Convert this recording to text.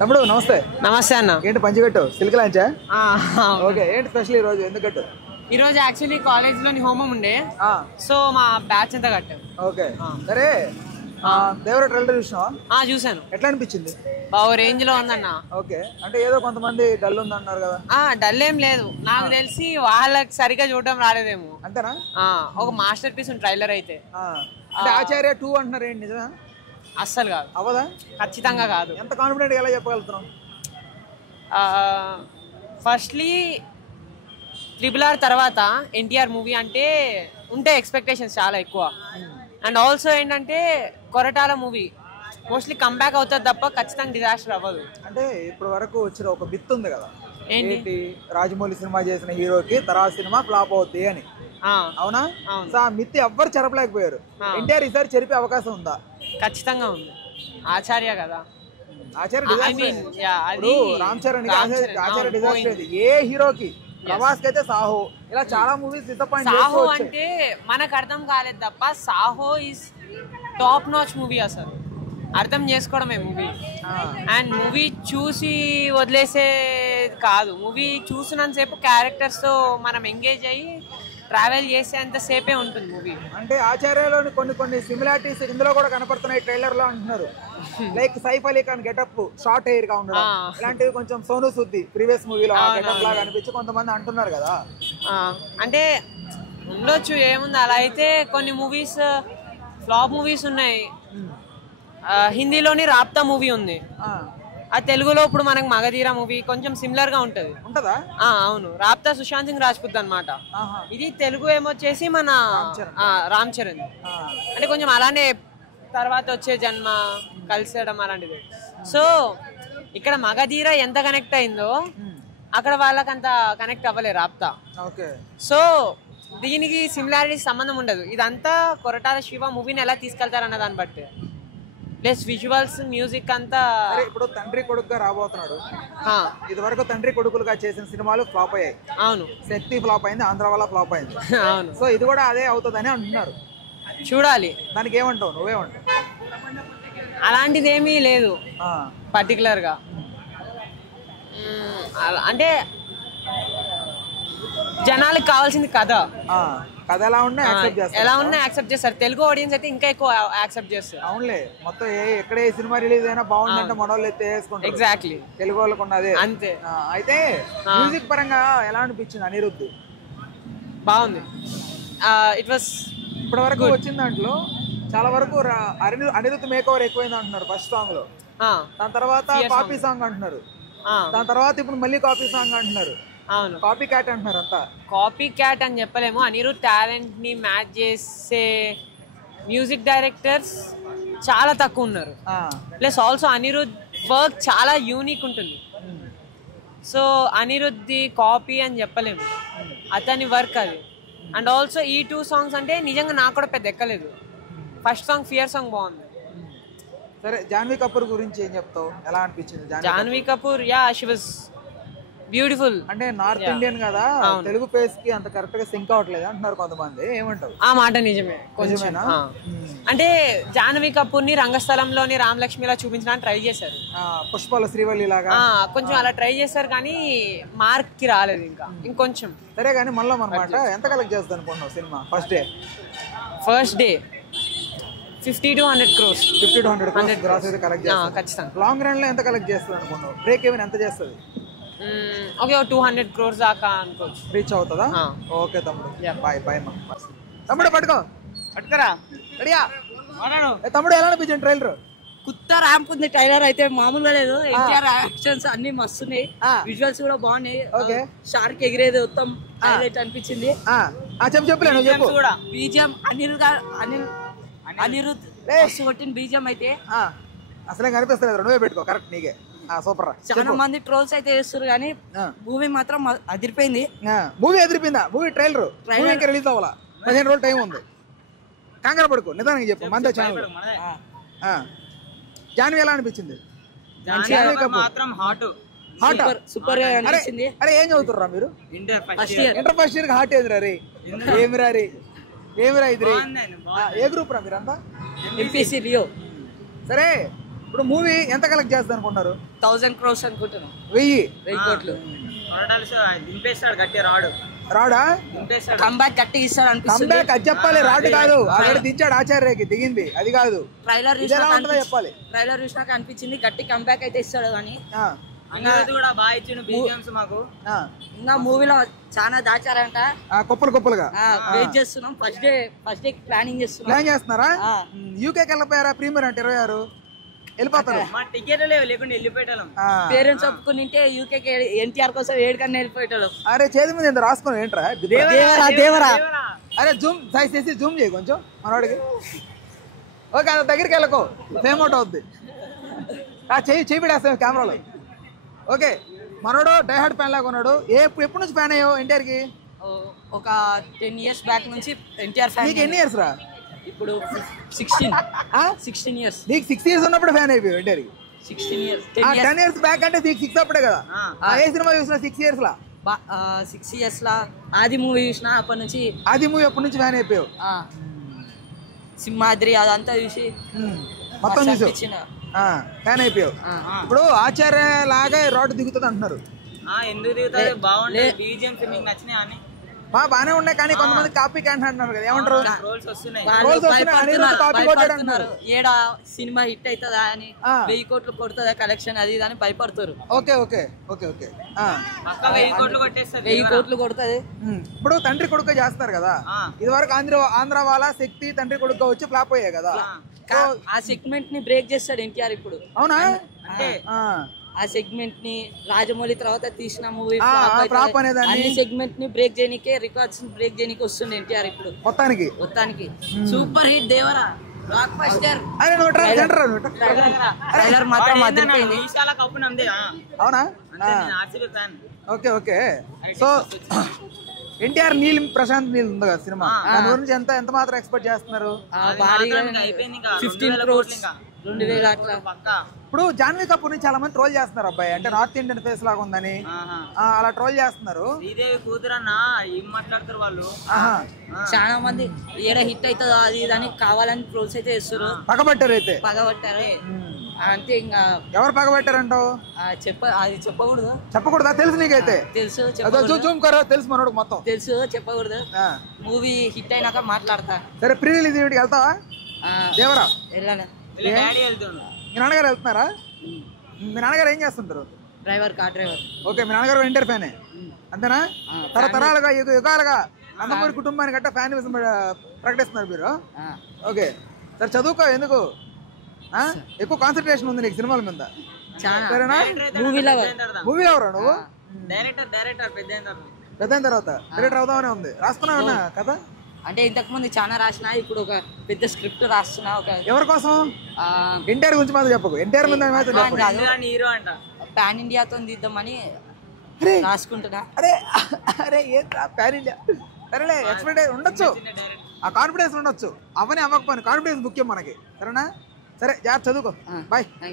తమ్ముడు నమస్తే. నమస్తే అన్న. ఏంటి పంచికట్టు సిల్క్ లాంచా? ఓకే, ఏంటి స్పెషల్ ఈ రోజు? ఎందుకు కట్టు? ఈ రోజు యాక్చువల్లీ కాలేజ్ లోని హోమం ఉండే, సో మా బ్యాచ్ అంతా కట్టాం. ఓకే సరే, దేవర ట్రైలర్ చూసినావా? చూసాను. ఎట్లా అనిపించింది? బాగా రేంజ్ లో ఉందన్న. ఓకే, అంటే ఏదో కొంతమంది డల్ ఉంది అన్నారు కదా. డల్ ఏం లేదు, నాకు తెలిసి వాళ్ళకి సరిగ్గా చూడడం రాలేదేమో. అంతేనా? ఒక మాస్టర్ పీస్ ఉంది ట్రైలర్ అయితే. అంటే ఆచార్య 2 అంటున్నారు, ఏంటి నిజమా? అస్సలు కాదు. అవదా? ఖచ్చితంగా కాదు. ఎంత కాన్ఫిడెంట్ ఎలా చెప్పగలుగుతున్నాం? ఫస్ట్లీ RRR తర్వాత ఎన్టీఆర్ మూవీ అంటే ఉంటే ఎక్స్పెక్టేషన్స్ చాలా ఎక్కువ. అండ్ ఆల్సో ఏంటంటే కొరటాల మూవీ మోస్ట్లీ కంబ్యాక్ అవుతుంది తప్ప ఖచ్చితంగా డిజాస్టర్ అవ్వదు. అంటే ఇప్పటి వరకు వచ్చిన ఒక బిత్ ఉంది కదా, ఏంటి? రాజమౌళి సినిమా చేసిన హీరోకి తర్వాత సినిమా ఫ్లాప్ అవుద్ది అని. అవునా? సో ఆ మిత్ ఎవ్వరు చెరపలేకపోయారు. ఎన్టీఆర్ ఈసారి చెరిపే అవకాశం ఉందా? ఖచ్చితంగా ఉంది. ఆచార్య కదా, ఆచార్య రామ్ చరణ్ ఆచార్య డిజాస్టర్. ఏ హీరోకి, ప్రభాస్ కి అయితే సాహో, ఇలా చాలా మూవీస్ డిసప్పాయింట్. సాహో అంటే మనకు అర్థం కాలేదు తప్ప Saaho is top notch movie. అసలు అర్థం చేసుకోవడమే మూవీ. అండ్ మూవీ చూసి వదిలేసే కాదు, మూవీ చూసినంతసేపు క్యారెక్టర్స్ తో మనం ఎంగేజ్ అయ్యి ట్రావెల్ చేసేంత సేపే ఉంటుంది మూవీ. అంటే ఆచార్యలోని కొన్ని సిమిలారిటీస్ ఇందులో కూడా కనపడుతున్నాయి ట్రైలర్ లో అంటున్నారు. Like Saif Ali Khan getup, short hair గా ఉండడం, ఇలాంటివి కొంచెం సోను సూద్ ప్రీవియస్ మూవీలో గెటప్ లాగా అనిపించి కొంతమంది అంటున్నారు కదా. అంటే ఉండొచ్చు, ఏముంది అలా. అయితే కొన్ని మూవీస్ ఫ్లాప్ మూవీస్ ఉన్నాయి. హిందీలోని రాప్తా మూవీ ఉంది, ఆ తెలుగులో ఇప్పుడు మనకు మగధీర మూవీ కొంచెం సిమిలర్ గా ఉంటదా? అవును, రాప్తా సుశాంత్ సింగ్ రాజ్పుత్ అన్నమాట. ఇది తెలుగు ఏమొచ్చేసి మన రామ్ చరణ్. అంటే కొంచెం అలానే తర్వాత వచ్చే జన్మ కలిసేయడం అలాంటిది. సో ఇక్కడ మగధీర ఎంత కనెక్ట్ అయిందో అక్కడ వాళ్ళకంత కనెక్ట్ అవ్వలేదు రాప్తా. సో దీనికి సిమిలారిటీస్ సంబంధం ఉండదు. ఇదంతా కొరటాల శివ మూవీని ఎలా తీసుకెళ్తారన్న దాన్ని బట్టి, ప్లస్ విజువల్స్, మ్యూజిక్ అంతా. ఇప్పుడు తండ్రి కొడుకుగా రాబోతున్నాడు. ఇది వరకు తండ్రి కొడుకులుగా చేసిన సినిమాలు ఫ్లాప్ అయ్యాయి. అవును, శక్తి ఫ్లాప్ అయింది, ఆంధ్ర వాళ్ళ ఫ్లాప్ అయింది. అవును, సో ఇది కూడా అదే అవుతుందని అంటున్నారు. చూడాలి. దానికి ఏమంటావు, నువ్వేమంటావు? అలాంటిది ఏమీ లేదు పర్టికులర్ గా. అంటే జనాలకు కావాల్సింది కథ ఎలా ఉన్నా యాక్సెప్ట్ చేస్తారు. తెలుగు ఆడియన్స్ అయితే ఇంకా ఎక్కువ యాక్సెప్ట్ చేస్తారు. అవునులే, మొత్తం ఎక్కడ ఏ సినిమా రిలీజ్ అయినా బాగుందంటే మనోళ్ళు అయితే వేసుకుంటారు. ఎగ్జాక్ట్లీ, తెలుగు వాళ్ళకు ఉన్నది అంతే. అయితే మ్యూజిక్ పరంగా ఎలా అనిపించింది అనిరుద్ధ్? బాగుంది. ఇట్ వాస్ ఇప్పటి వరకు వచ్చిన దాంట్లో చాలా వరకు అనిరుద్ధ్ మేక్ ఓవర్ ఎక్కువైంది అంటున్నారు ఫస్ట్ సాంగ్ లో. దాని తర్వాత కాపీ సాంగ్ అంటున్నారు, దాని తర్వాత ఇప్పుడు మళ్ళీ కాపీ సాంగ్ అంటున్నారు. అవును, కాపీ క్యాట్ అంటున్నారు. అంతా కాపీ క్యాట్ అని చెప్పలేము. అనిరుద్ధ్ టాలెంట్ ని మ్యాచ్ చేసే మ్యూజిక్ డైరెక్టర్స్ చాలా తక్కువ ఉన్నారు. ప్లస్ ఆల్సో అనిరుద్ధ్ వర్క్ చాలా యూనిక్ ఉంటుంది. సో అనిరుద్ధ్ కాపీ అని చెప్పలేము, అతని వర్క్ అది. అండ్ ఆల్సో ఈ 2 సాంగ్స్ అంటే నిజంగా నాకు కూడా పెద్ద ఎక్కలేదు. ఫస్ట్ సాంగ్ ఫియర్ సాంగ్ బాగుంది. సరే, జాన్వీ కపూర్ గురించి ఏం చెప్తావు? ఎలా అనిపించింది Janhvi Kapoor? She was beautiful. అంటే నార్త్ ఇండియన్ కదా, తెలుగు ఫేస్ కి అంత కరెక్ట్ గా సింక్ అవట్లేదు అంటున్నారు కొంతమంది, ఏమంటారు? ఆ మాట నిజమే. కొంచెమేనా? అంటే జాన్వీ కపూర్ ని రంగస్థలంలోని రామలక్ష్మిలా చూపించడానికి ట్రై చేశారు, పుష్పల శ్రీవల్లి లాగా కొంచెం అలా ట్రై చేశారు, కానీ మార్క్ కి రాలేదు. ఇంకొంచెం. సరే, కానీ మళ్ళీ అనమాట ఎంత కలెక్ట్ చేస్తుంది అనుకుంటున్నావు cinema first day? 50 to 100 crores. 50 to 100 crores అయితే కలెక్ట్ చేస్తుంది ఖచ్చితంగా. లాంగ్ రన్ లో ఎంత కలెక్ట్ చేస్తుంది అనుకుంటున్నావు? బ్రేక్ ఈవెన్ ఎంత చేస్తుంది? ఓకే, 200 crores దాకా అనుకోవచ్చు. రీచ్ అవుతుందా? ఓకే తమ్ముడు, బాయ్ బాయ్. తమ్ముడు పట్టుకోరా, రెడీయా? తమ్ముడు ఎలా అనిపించింది ట్రైలర్? కొత్త ర్యాంప్ ఉంది ట్రైలర్ అయితే, మామూలుగా లేదు. ఎన్టీఆర్ యాక్షన్స్ అన్ని మస్తున్నాయి, విజువల్స్ కూడా బాగున్నాయి. షార్క్ ఎగిరేది మొత్తం హైలైట్ అనిపించింది. చెప్పు కూడా బీజిఎం అనిరుద్ధ్ కొట్టిన బీజిఎం అయితే అసలే కనిపిస్తలేదు. నువ్వే పెట్టుకో, కరెక్ట్, నీకే సూపర్. చాలా మంది ట్రోల్స్ అయితే చేస్తారు, కానీ మూవీ మాత్రం అదిరిపోయింది. మూవీ అదిరిపోయిందా? మూవీ ట్రైలర్ ఇంకా రిలీజ్ అవ్వాలా, 15 రోజులు టైం ఉంది. కంగారు పడుకో, నిదానికి చెప్పు. మందే ఛానల్. జాన్వీ ఎలా అనిపించింది? సూపర్ అనిపించింది. అరే ఏం చదువుతుర్రా మీరు? Inter first year. హార్ట్ ఏదిరా రే? ఏమిరా ఇది? ఏ గ్రూప్ రా మీరంతా? MPC Leo. సరే, ఇప్పుడు మూవీ ఎంత కలెక్ట్ చేస్తుంది అనుకుంటారు? 1000 crores అనుకుంటున్నాం. 1000 కోట్లు. దింపేస్తాడు గట్టి రాడు. రాడా? కంబ్యాక్ గట్టి ఇస్తాడు అనిపిస్తుంది. కంబ్యాక్ అది చెప్పాలి, రాడు కాదు. ఆల్రెడీ దించాడు ఆచార్యకి, దిగింది అది కాదు. ట్రైలర్ చెప్పాలి. ట్రైలర్ చూసినాక అనిపించింది గట్టి కంబ్యాక్ అయితే ఇస్తాడు కానీ కూడా బాగా ఇచ్చిండు బీజిఎమ్స్ మాకు. ఇంకా మూవీలో చాలా దాచారంట, కుప్పలుగా వెయిట్ చేస్తున్నాం. ఫస్ట్ డే ప్లాన్ చేస్తున్నారా? యూకేకి వెళ్ళిపోయారా? ప్రీమియర్ అంటే 26 వెళ్ళిపోతారు. మా టికెట్ లేవు, లేకుండా వెళ్ళిపోయేటాం. పేరెంట్స్ ఒప్పుకుంటే యూకేకి ఎన్టీఆర్ కోసం ఏడుకన్నా వెళ్ళిపోయేటాడు. అరే చేతి మీద ఎంత రాసుకుని ఏంట్రా? దేవరా అరే జూమ్ సైజ్ చేసి జూమ్ చేయి కొంచెం మనవాడికి. ఓకే అది దగ్గరికి వెళ్ళకో, ఫేమ్ అవుట్ అవుద్ది. చేయి పెడేస్తాం కెమెరాలో. ఓకే మనోడు డైహార్డ్ ఫ్యాన్ లాగా ఉన్నాడు. ఎప్పటి నుంచి ఫ్యాన్ అయ్యావు ఎన్టీఆర్ కి? ఒక 10 years బ్యాక్ నుంచి ఎన్టీఆర్ ఫ్యాన్. నీకు ఎన్ని ఇయర్స్ రా? ఇప్పుడు 16 years. నీకు 6 years ఉన్నప్పుడు ఫ్యాన్ అయిపోయావు ఎన్టీఆర్ కి? 16 years. 10 years బ్యాక్ అంటే నీకు 6 అప్పుడే కదా. ఏ సినిమా చూసినా 6 years లా? 6 years లా ఆది మూవీ చూసినా అప్పటి నుంచి. ఆది మూవీ అప్పటి నుంచి ఫ్యాన్ అయిపోయావు? సింహాద్రి అదంతా చూసి మొత్తం చూసావు, ఫ్యాన్ అయిపోయావు. ఇప్పుడు ఆచార్య లాగా రాడ్ దిగుతుంది అంటున్నారు. ఎందుకు దిగుతుంది? బాగుంటుంది. బీజిఎం మీకు నచ్చినాయి అని బానే ఉన్నాయి కానీ కొంతమంది కాపీ క్యాంట్ అంటున్నారు కదా, ఏమంటారు? ఏడా సినిమా హిట్ అవుతుందా అని, 1000 కోట్లు కొడుతుందా కలెక్షన్ అది ఇది అని భయపడతారు. ఓకే ఓకే ఓకే ఓకే 1000 కోట్లు కొట్టేస్తారు. 1000 కోట్లు కొడుతుంది. ఇప్పుడు తండ్రి కొడుకు చేస్తారు కదా, ఇది వరకు ఆంధ్ర వాళ్ళ శక్తి తండ్రి కొడుకు వచ్చి ఫ్లాప్ అయ్యాయి కదా. ఆ సెగ్మెంట్ ని బ్రేక్ చేస్తాడు ఎన్టీఆర్ ఇప్పుడు. అవునా? అంటే ఆ సెగ్మెంట్ ని రాజమౌళి తర్వాత తీసిన మూవీ అన్ని సెగ్మెంట్ ని బ్రేక్ చేయనికే, రికార్డ్స్ బ్రేక్ చేయనికే వస్తుంది ఎన్టీఆర్ ఇప్పుడు మొత్తానికి. Super hit Devara, blockbuster. Trailer మాత్రం అదిరిపోయింది. అవునా? Okay okay. So NTR Neel Prashanth Neel ఉంది కదా సినిమా, దాని గురించి ఎంత మాత్రం ఎక్స్పెక్ట్ చేస్తున్నారు? 15 crores 2000 అట్లా. ఇప్పుడు జాన్వీ కపూర్ ని చాలా మంది ట్రోల్ చేస్తున్నారు అబ్బాయి, అంటే నార్త్ ఇండియన్ ఫేస్ లాగా ఉందని అలా ట్రోల్ చేస్తున్నారు. శ్రీదేవి కూతురన్నా ఏం మాట్లాడతారు వాళ్ళు. చాలా మంది ఏడా హిట్ అవుతుందో అది అని కావాలని ట్రోల్స్ అయితే చేస్తారు. పగబట్టారు అంటే ఇంకా ఎవరు పగబట్టారంటావు? అది చెప్పకూడదా? తెలుసు నీకైతే? తెలుసు. తెలుసు మనోడు మొత్తం తెలుసు, చెప్పకూడదు. మూవీ హిట్ అయినాక మాట్లాడతా. సరే ప్రీ రిలీజ్ ఈవెంట్కి వెళ్తావా? దేవరా వెళ్ళాను. మీ నాన్నగారు వెళ్తున్నారా? మీ నాన్నగారు ఏం చేస్తుంటారు? Car driver. ఓకే, మీ నాన్నగారు ఎన్టీఆర్ ఫ్యానే అంతేనా? తరతరాలుగా యుగాలుగా నందమూరి కుటుంబానికి గట్ట ఫ్యాన్ ప్రకటిస్తున్నారు మీరు. ఓకే సరే చదువుకో, ఎందుకు ఎక్కువ కాన్సన్ట్రేషన్ ఉంది నీకు సినిమాల మీద? సరేనా? మూవీ ఎవరు నువ్వు? పెద్ద తర్వాత డైరెక్టర్ అవుదామనే ఉంది. రాస్తున్నావన్నా కదా? అంటే ఇంతకు ముందు చాలా రాసిన, ఇప్పుడు ఒక పెద్ద స్క్రిప్ట్ రాస్తున్నా. ఎవరి కోసం? ఎన్టీఆర్ గురించి మాత్రం చెప్పకు. ఎన్టీఆర్ హీరో అంట, పాన్ ఇండియాతో తీద్దామని రాసుకుంటున్నా. అరే ఏం పాన్ ఇండియా? సరేలే, ఎక్స్పెక్టేషన్ ఉండొచ్చు, ఆ కాన్ఫిడెన్స్ ఉండొచ్చు. అవన్నీ అవ్వకపోయినా కాన్ఫిడెన్స్ ముఖ్యం మనకి. సరేనా? సరే జాగ్రత్త, చదువుకో. బాయ్.